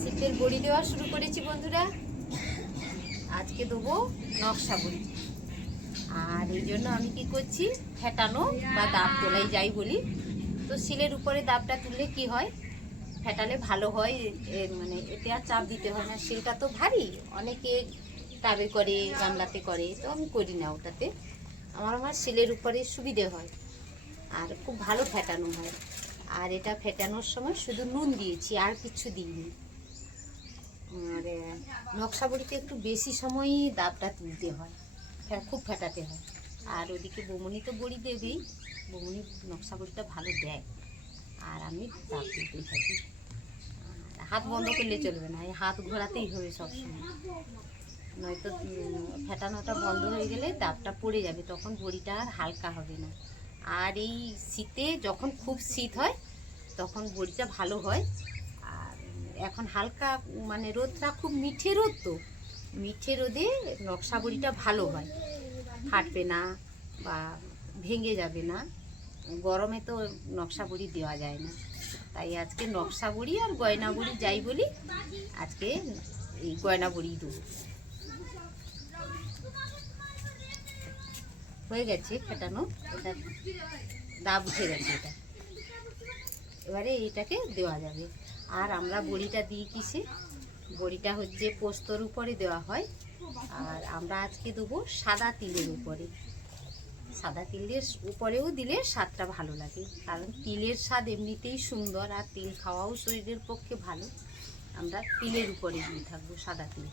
শীতের বড়ি দেওয়া শুরু করেছি বন্ধুরা। আজকে দেবো নকশা বড়ি। আর এই জন্য আমি কি করছি, ফেটানো বা দাব তোলাই যাই বলি, তো শিলের উপরে দাবটা তুললে কি হয়, ফেটালে ভালো হয়। মানে এতে আর চাপ দিতে হয় না, শিলটা তো ভারী, অনেকে টাবে করে গামলাতে করে, তো আমি করি না ওটাতে। আমার শিলের উপরে সুবিধে হয় আর খুব ভালো ফেটানো হয়। আর এটা ফেটানোর সময় শুধু নুন দিয়েছি, আর কিছু দিইনি। আর নকশা বড়িতে একটু বেশি সময়ই দাবটা তুলতে হয়, খুব ফেটাতে হয়। আর ওদিকে বৌমনি তো বড়ি দেবেই, বৌমনি নকশা বড়িটা ভালো দেয়, আর আমি দাব তুলতেই থাকি। হাত বন্ধ করলে চলবে না, এই হাত ঘোরাতেই হবে সবসময়, নয়তো ফেটানোটা বন্ধ হয়ে গেলে দাবটা পড়ে যাবে, তখন বড়িটা আর হালকা হবে না। আর এই শীতে যখন খুব শীত হয় তখন বড়িটা ভালো হয়। আর এখন হালকা মানে রোদটা খুব মিঠে রোদ, তো মিঠে রোদে নকশা বড়িটা ভালো হয়, ফাটবে না বা ভেঙে যাবে না। গরমে তো নকশা বড়ি দেওয়া যায় না, তাই আজকে নকশা বড়ি আর গয়না বড়ি যাই বলি, আজকে এই গয়না বড়ি দেবো। হয়ে গেছে ফেটানো, এটা দাব উঠে গেছে, এটা এবারে এইটাকে দেওয়া যাবে। আর আমরা বড়িটা দিই কিসে, বড়িটা হচ্ছে পোস্তর উপরে দেওয়া হয়, আর আমরা আজকে দেবো সাদা তিলের উপরে। সাদা তিলের উপরেও দিলে স্বাদটা ভালো লাগে, কারণ তিলের স্বাদ এমনিতেই সুন্দর, আর তিল খাওয়াও শরীরের পক্ষে ভালো। আমরা তিলের উপরে দিয়ে থাকবো, সাদা তিল।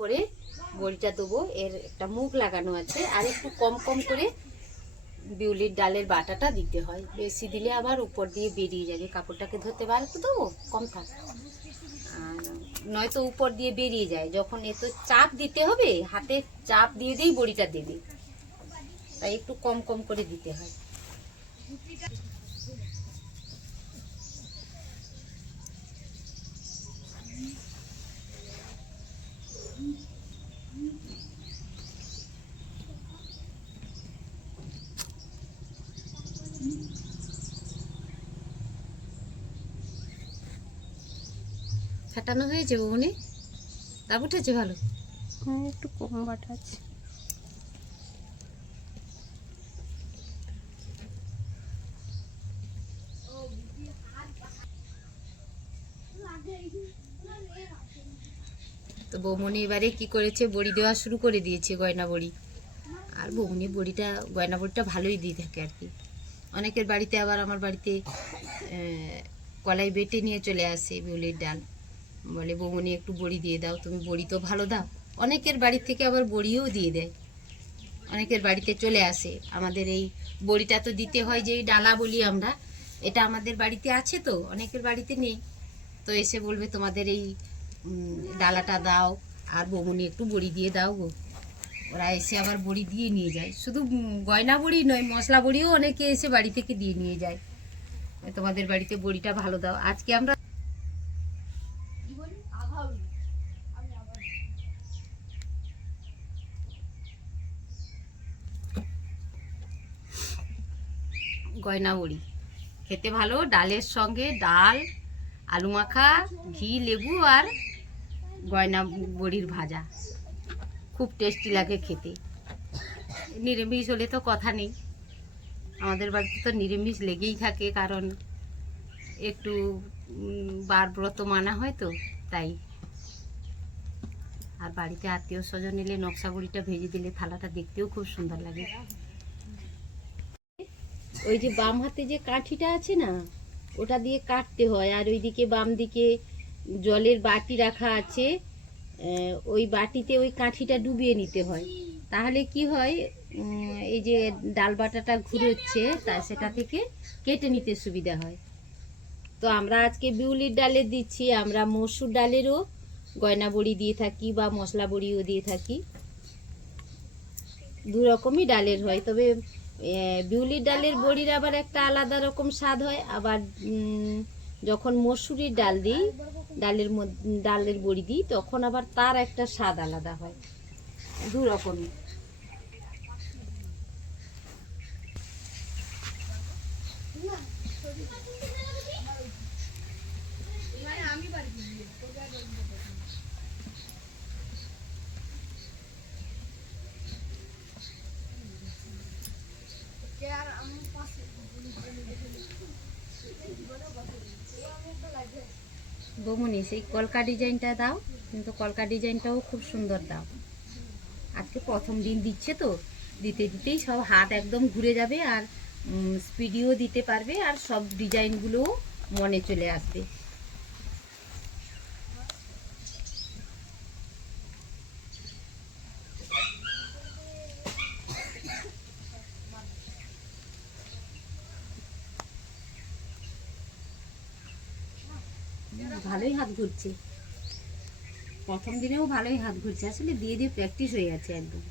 পরে বড়িটা দেবো, এর একটা মুখ লাগানো আছে, আর একটু কম কম করে বিউলির ডালের বাটাটা দিতে হয়, বেশি দিলে আবার উপর দিয়ে বেরিয়ে যাবে। কাপড়টাকে ধরতে বার করে দেবো, কম থাক, আর নয়তো উপর দিয়ে বেরিয়ে যায়। যখন এত চাপ দিতে হবে, হাতে চাপ দিয়ে দিয়েই বড়িটা দেবে, তাই একটু কম কম করে দিতে হয়। ফাটানো হয়েছে বৌনি, দাব উঠেছে ভালো, একটু কম বাটা আছে। তো বৌমনি এবারে কি করেছে, বড়ি দেওয়া শুরু করে দিয়েছে, গয়না বড়ি। আর বৌমনি বড়িটা, গয়না বড়িটা ভালোই দিয়ে থাকে আর কি। অনেকের বাড়িতে, আবার আমার বাড়িতে কলাই বেটে নিয়ে চলে আসে বিউলির ডাল, বলে বৌমনি একটু বড়ি দিয়ে দাও, তুমি বড়ি তো ভালো দাও। অনেকের বাড়ি থেকে আবার বড়িও দিয়ে দেয়, অনেকের বাড়িতে চলে আসে। আমাদের এই বড়িটা তো দিতে হয়, যে ডালা বলি আমরা, এটা আমাদের বাড়িতে আছে, তো অনেকের বাড়িতে নেই, তো এসে বলবে তোমাদের এই ডালাটা দাও, আর বৌমনি একটু বড়ি দিয়ে দাও গো। ওরা এসে আবার বড়ি দিয়ে নিয়ে যায়, শুধু গয়না বড়ি নয়, মশলা বড়িও অনেকে এসে বাড়ি থেকে দিয়ে নিয়ে যায়, তোমাদের বাড়িতে বড়িটা ভালো দাও। আজকে আমরা গয়না বড়ি খেতে ভালো, ডালের সঙ্গে ডাল, আলু মাখা, ঘি, লেবু আর গয়না বড়ির ভাজা, খুব টেস্টি লাগে খেতে। নিরামিষ হলে তো কথা নেই, আমাদের বাড়িতে তো নিরামিষ লেগেই থাকে, কারণ একটু বার ব্রত মানা হয়, তো তাই। আর বাড়িতে আত্মীয় স্বজন এলে নকশা বড়িটা ভেজে দিলে থালাটা দেখতেও খুব সুন্দর লাগে। ওই যে বাম হাতে যে কাঠিটা আছে না, ওটা দিয়ে কাটতে হয়, আর ওইদিকে বাম দিকে জলের বাটি রাখা আছে, ওই বাটিতে ওই কাঠিটা ডুবিয়ে নিতে হয়, তাহলে কি হয়, এই যে ডাল বাটাটা ঘুরোচ্ছে, তা সেটা থেকে কেটে নিতে সুবিধা হয়। তো আমরা আজকে বিউলির ডালের দিচ্ছি, আমরা মসুর ডালেরও গয়না বড়ি দিয়ে থাকি বা মশলা বড়িও দিয়ে থাকি, দু রকমই ডালের হয়। তবে বিউলির ডালের বড়ির আবার একটা আলাদা রকম স্বাদ হয়, আবার যখন মসুরির ডাল দিই, ডালের বড়ি দিই, তখন আবার তার একটা স্বাদ আলাদা হয়, দু রকমই। বৌমনি সেই কলকা ডিজাইনটা দাও, কিন্তু কলকা ডিজাইনটাও খুব সুন্দর দাও। আজকে প্রথম দিন দিচ্ছে তো, দিতে দিতেই সব হাত একদম ঘুরে যাবে, আর স্পিডিও দিতে পারবে, আর সব ডিজাইনগুলোও মনে চলে আসবে। ভালোই হাত ঘুরছে, প্রথম দিনেও ভালোই হাত ঘুরছে। আসলে দিয়ে দিয়ে প্র্যাকটিস হয়ে গেছে, একদম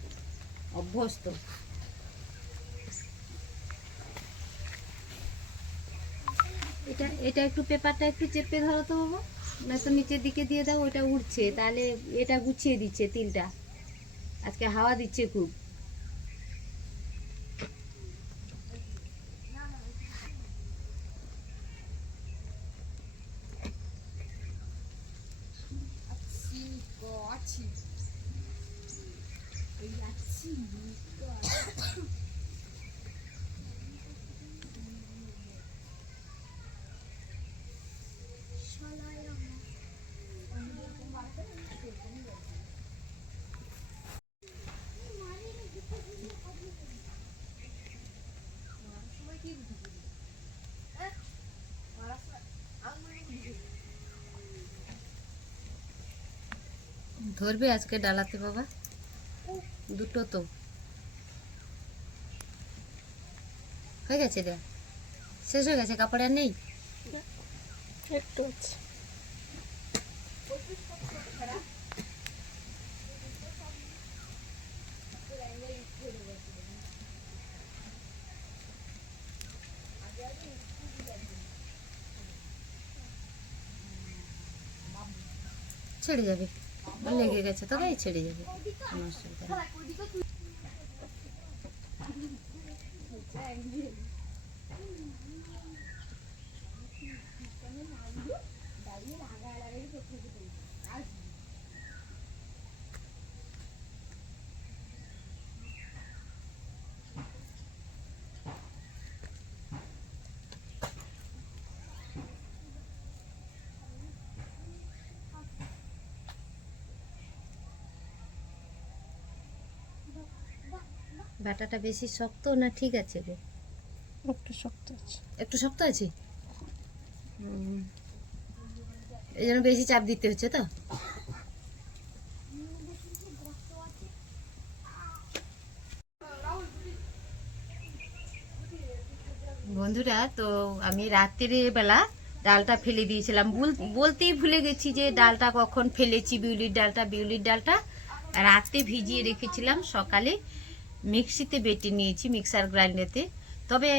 অভ্যস্ত। এটা এটা একটু পেপারটা একটু চেপে ধরো তো বাবা, নয়তো নিচের দিকে দিয়ে দাও, ওইটা উঠছে, তাহলে এটা গুছিয়ে দিচ্ছে তিলটা। আজকে হাওয়া দিচ্ছে খুব। ধরবে আজকে ডালাতে বাবা? দুটো তো হয়ে গেছে, রে শেষ হয়ে গেছে, কাপড় আর নেই। একটু আছে। ছেড়ে যাবে, লেগে গেছে তবে ছেড়ে যাবে, কোনো অসুবিধা নেই। বাটাটা বেশি শক্ত না ঠিক আছে রে? একটু শক্ত আছে। একটু শক্ত আছে, এই জন্য বেশি চাপ দিতে হচ্ছে তো। বন্ধুরা, তো আমি রাত্রের বেলা ডালটা ফেলে দিয়েছিলাম, বলতেই ভুলে গেছি যে ডালটা কখন ফেলেছি। বিউলির ডালটা রাতে ভিজিয়ে রেখেছিলাম, সকালে মিক্সিতে বেটে নিয়েছি, মিক্সার গ্রাইন্ডারে। তবে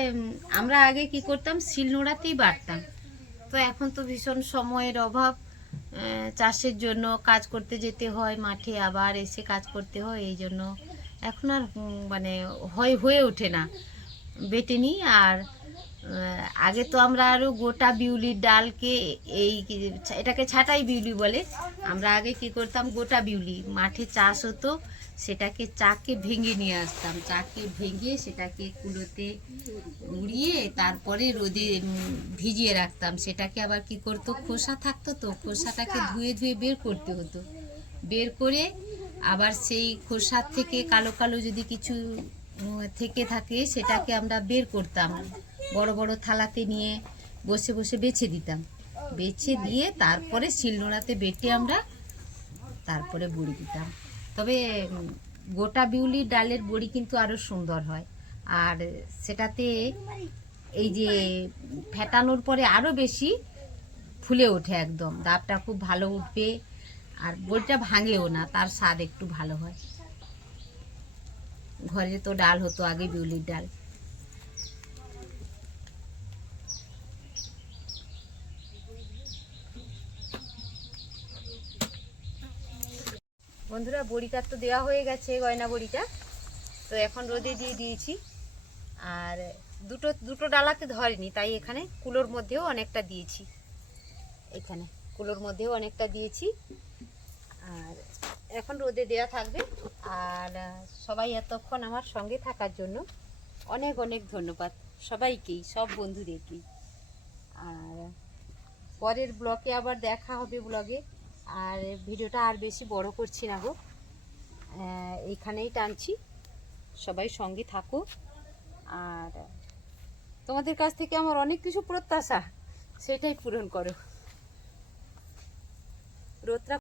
আমরা আগে কি করতাম, শিলনোড়াতেই বাটতাম। তো এখন তো ভীষণ সময়ের অভাব, চাষের জন্য কাজ করতে যেতে হয় মাঠে, আবার এসে কাজ করতে হয়, এই জন্য এখন আর মানে হয়ে ওঠে না বেটে নিই। আর আগে তো আমরা আরও গোটা বিউলির ডালকে, এটাকে ছাঁটাই বিউলি বলে, আমরা আগে কি করতাম, গোটা বিউলি মাঠে চাষ হতো, সেটাকে চাকে ভেঙে নিয়ে আসতাম, চাকে ভেঙে সেটাকে কুলোতে উড়িয়ে তারপরে রোদে ভিজিয়ে রাখতাম। সেটাকে আবার কি করতো, খোসা থাকতো, তো খোসাটাকে ধুয়ে বের করতে হতো। বের করে আবার সেই খোসার থেকে কালো কালো যদি কিছু থেকে থাকে, সেটাকে আমরা বের করতাম, বড় বড় থালাতে নিয়ে বসে বসে বেছে দিতাম, বেছে দিয়ে তারপরে শিলনোড়াতে বেটে আমরা তারপরে বড়ি দিতাম। তবে গোটা বিউলির ডালের বড়ি কিন্তু আরও সুন্দর হয়, আর সেটাতে এই যে ফেটানোর পরে আরও বেশি ফুলে ওঠে, একদম ডাবটা খুব ভালো উঠবে, আর বড়িটা ভাঙেও না, তার স্বাদ একটু ভালো হয়। ঘরে তো ডাল হতো আগে, বিউলির ডাল। বন্ধুরা, বড়িটা তো দেওয়া হয়ে গেছে, গয়না বড়িটা তো এখন রোদে দিয়ে দিয়েছি। আর দুটো ডালাতে ধরেনি, তাই এখানে কুলোর মধ্যেও অনেকটা দিয়েছি, এখানে কুলোর মধ্যেও অনেকটা দিয়েছি। আর এখন রোদে দেওয়া থাকবে। আর সবাই এতক্ষণ আমার সঙ্গে থাকার জন্য অনেক অনেক ধন্যবাদ সবাইকেই, সব বন্ধুদেরকেই। আর পরের ব্লগে আবার দেখা হবে ব্লগে। আর ভিডিওটা আর বেশি বড় করছি না গো, এইখানেই টানছি। সবাই সঙ্গে থাকো। আর তোমাদের কাছ থেকে আমার অনেক কিছু প্রত্যাশা, সেটাই পূরণ করো। রোদটা